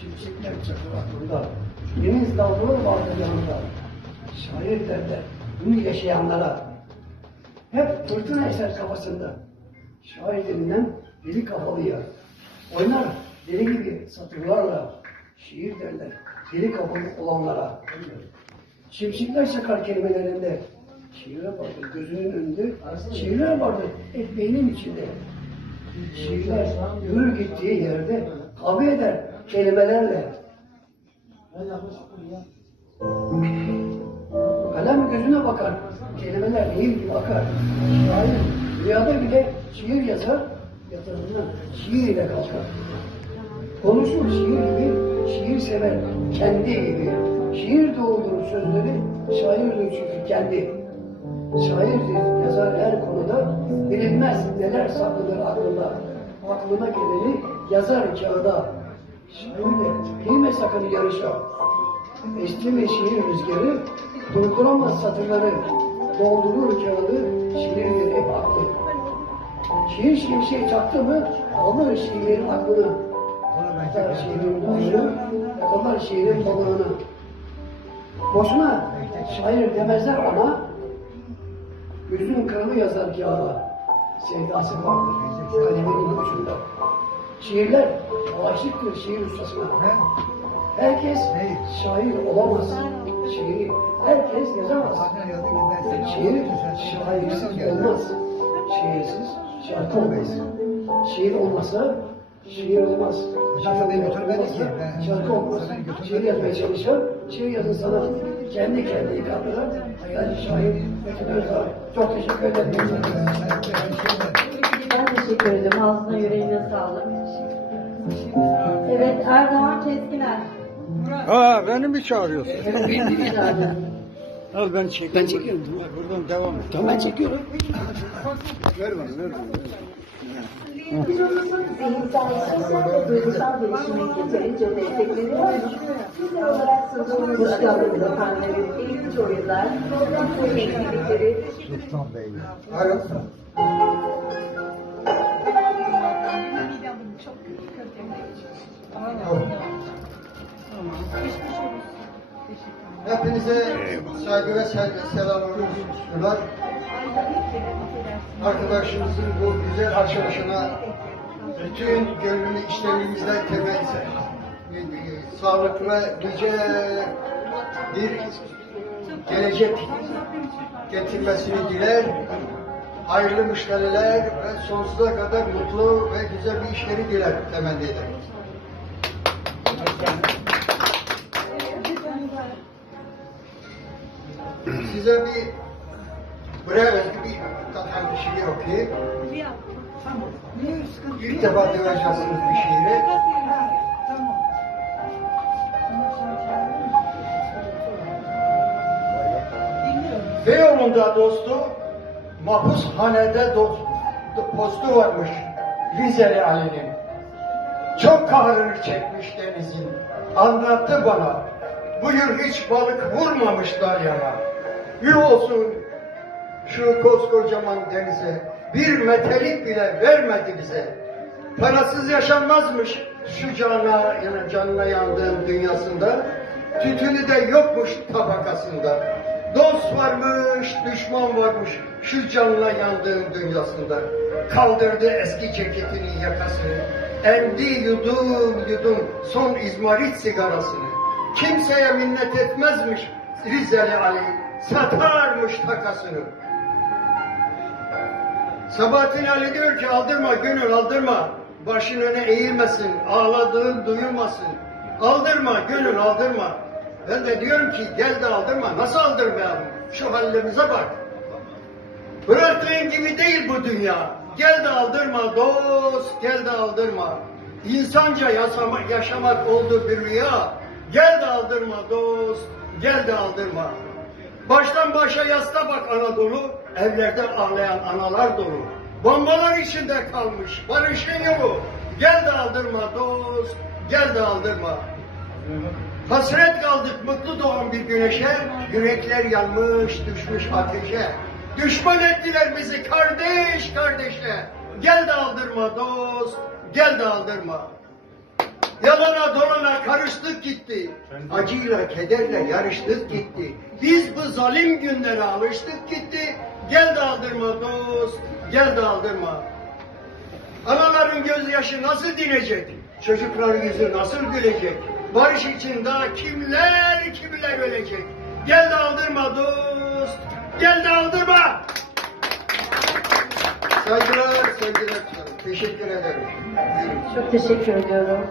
Çiftçikler çakır aklında. Deniz dalgaları vardır yanında. Şair derler bunu yaşayanlara. Hep fırtına eser kafasında. Şair denilen deli kafalıya. Oynar deli gibi satırlarla. Şiir derler deli kafalı olanlara. Şimşekler çakar kelimelerinde. Şiirler vardır gözünün önünde. Şiirler vardır hep beynin içinde. Şiirler yürür gittiği yerde kavga eder kelimelerle. Kalem gözüne bakar, kelimeler değil gibi akar. Şair rüyada bile şiir yazar, yatağından şiir ile kalkar. Konuşur şiir gibi, şiir sever kendi gibi. Şiir doğurur sözleri, şairdir çünkü kendi. Şairdir yazar her konuda, bilinmez neler saklıdır aklında. Aklına geleni yazar kağıda. Şairle girme sakın yarışa. Esti ve şiir rüzgarı, durduramaz satırları. Doldurur kağıdı, şiirdir hep aklı. Şiir şimşek çaktı mı, alır şiirin aklını. Tutar şiirin balığını, yakalar şiirin balığını. Boşuna şair demezler ama, gözün kırmı yazar kağıda. Sevdası vardır, kalemin ucunda. Şiirler aşıktır şiir ustasına. Herkes şair olamaz. Şiiri herkes yazamaz. Şiir şairsiz olmaz. Şiirsiz şarkı olmaz. Şiir olmasa şiir olmaz. Şarkı olmazsa şarkı olmaz. Şiir yazmaya çalışan, şiir yazın sana kendi kendini kaldıran hayal şair. Çok teşekkür ederim. Ben teşekkür ederim. Ağzına yüreğine sağlık. Evet Erdoğan Keskiner. Ha beni mi çağırıyorsun? Rica Al ben çekiyorum. Ben çekiyorum. Buradan devam et. Tamam ben çekiyorum. Ver bana ver bana. Zihinsel, sosyal ve duygusal gelişimin yeterince destekleniyor. Sizler olarak sunduğumuz Hoş geldiniz efendim. Eğitimci oyunlar, program etkinlikleri, Sultan Bey. Alo. Hepinize saygı ve. Arkadaşımızın bu güzel açılışına bütün gönlümü işlerimizden temenni sağlıklı nice bir gelecek getirmesini diler. Hayırlı müşteriler ve sonsuza kadar mutlu ve güzel bir işleri diler temenni ederim. Size bir breve bir zaten bir şiir okuyayım. İlk defa duyacaksınız bir şiiri. Beyoğlu'nda dostu, mahpushanede dost, postu varmış Rizeli Ali'nin. Çok kahrını çekmiş denizin. Anlattı bana. Bu yıl hiç balık vurmamışlar yana. Bir olsun şu koskocaman denize. Bir metelik bile vermedi bize. Parasız yaşanmazmış şu cana, yani canına yandığın dünyasında. Tütünü de yokmuş tabakasında. Dost varmış, düşman varmış şu canla yandığın dünyasında. Kaldırdı eski ceketinin yakasını. Endi yudum yudum son izmarit sigarasını. Kimseye minnet etmezmiş Rizeli Ali. Satarmış takasını. Sabahattin Ali diyor ki aldırma gönül aldırma. Başın öne eğilmesin, ağladığın duyulmasın. Aldırma gönül aldırma. Ben de diyorum ki gel de aldırma. Nasıl aldırmayalım? Şu hallerimize bak. Bıraktığın gibi değil bu dünya. Gel de aldırma dost, gel de aldırma. İnsanca yaşama, yaşamak oldu bir rüya. Gel de aldırma dost, gel de aldırma. Baştan başa yasta bak Anadolu, evlerde ağlayan analar dolu. Bombalar içinde kalmış, barışın yolu. Gel de aldırma dost, gel de aldırma. Hasret kaldık mutlu doğan bir güneşe, yürekler yanmış düşmüş ateşe. Düşman ettiler bizi kardeş kardeşe. Gel de aldırma dost, gel de aldırma. Yalana dolana karıştık gitti. Acıyla kederle yarıştık gitti. Biz bu zalim günlere alıştık gitti. Gel de aldırma dost, gel de aldırma. Anaların gözyaşı nasıl dinecek? Çocukların yüzü nasıl gülecek? Barış için daha kimler kimler ölecek? Gel de aldırma dost, gel de aldırma. Saygılar, sevgiler. Teşekkür ederim. Çok teşekkür ediyorum.